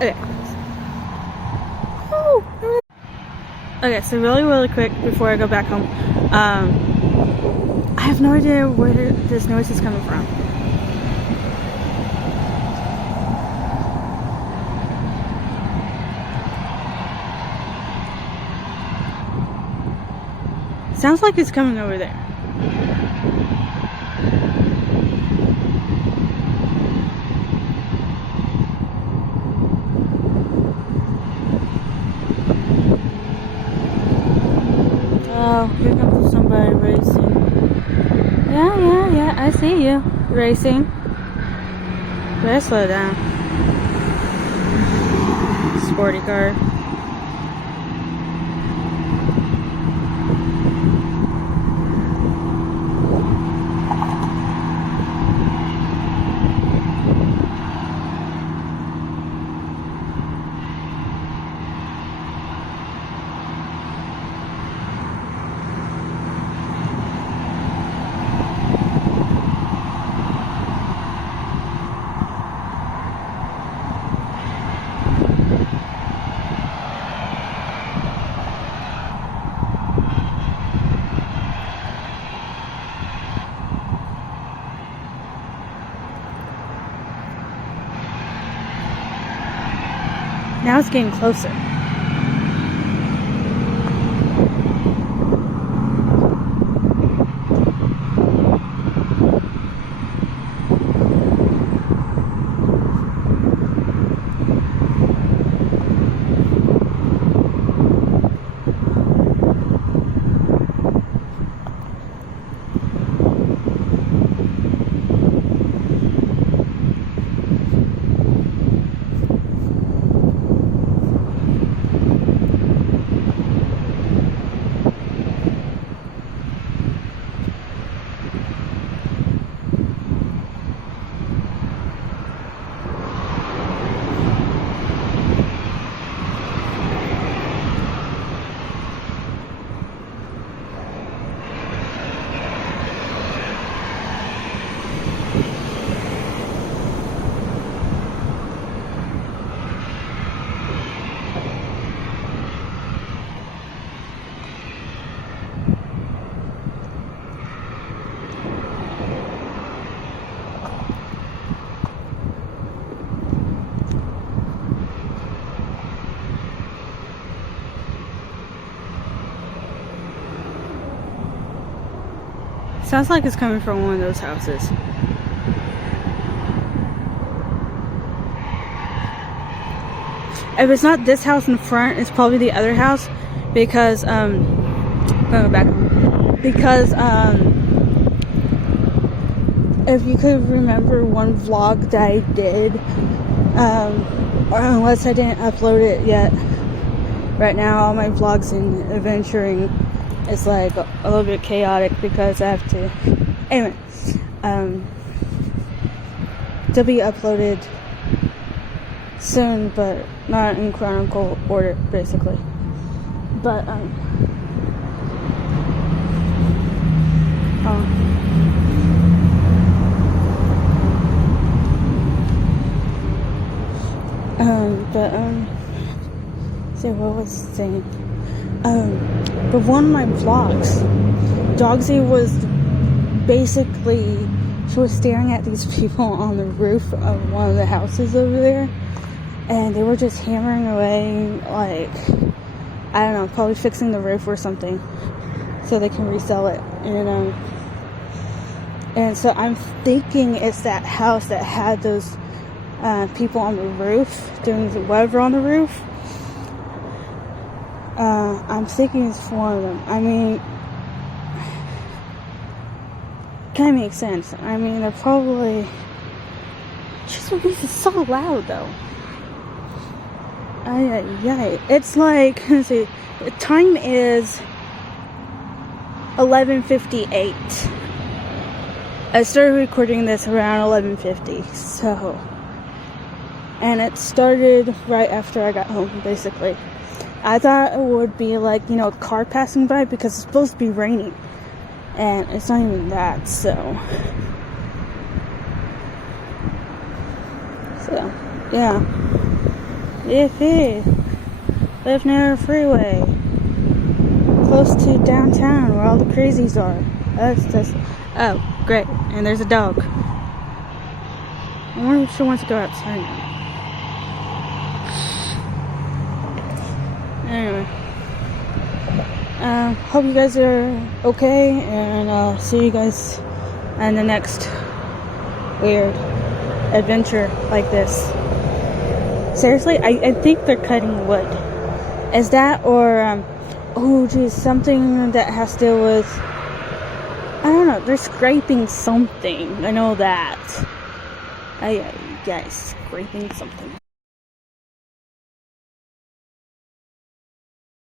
Okay. Woo! Okay, so really quick before I go back home, I have no idea where this noise is coming from. Sounds like it's coming over there. Oh, here comes somebody racing. Yeah, I see you racing. Better slow down. Sporty car. Now it's getting closer. Sounds like it's coming from one of those houses. If it's not this house in the front, it's probably the other house because going back because if you could remember one vlog that I did, or unless I didn't upload it yet, right now all my vlogs and adventuring is like a little bit chaotic because I have to, anyway, they'll be uploaded soon, but not in chronological order, basically. But see what was I saying? But one of my vlogs, Dogsy was basically, she was staring at these people on the roof of one of the houses over there, and they were just hammering away, like, I don't know, probably fixing the roof or something so they can resell it. And so I'm thinking it's that house that had those people on the roof doing whatever on the roof. I'm thinking it's one of them. I mean, kind of makes sense. I mean, they're probably, just this is so loud though. Yeah, it's like, let's see, the time is 11:58. I started recording this around 11:50, so, and it started right after I got home, basically. I thought it would be like, a car passing by because it's supposed to be raining, and it's not even that, so yeah. Iffy. Live near a freeway. Close to downtown where all the crazies are. That's oh, great. And there's a dog. I wonder if she wants to go outside now. Anyway. Hope you guys are okay, and I'll see you guys in the next weird adventure like this. Seriously, I think they're cutting wood. Is that, or oh geez, something that has to do with, I don't know, they're scraping something. I know that. Guys, scraping something.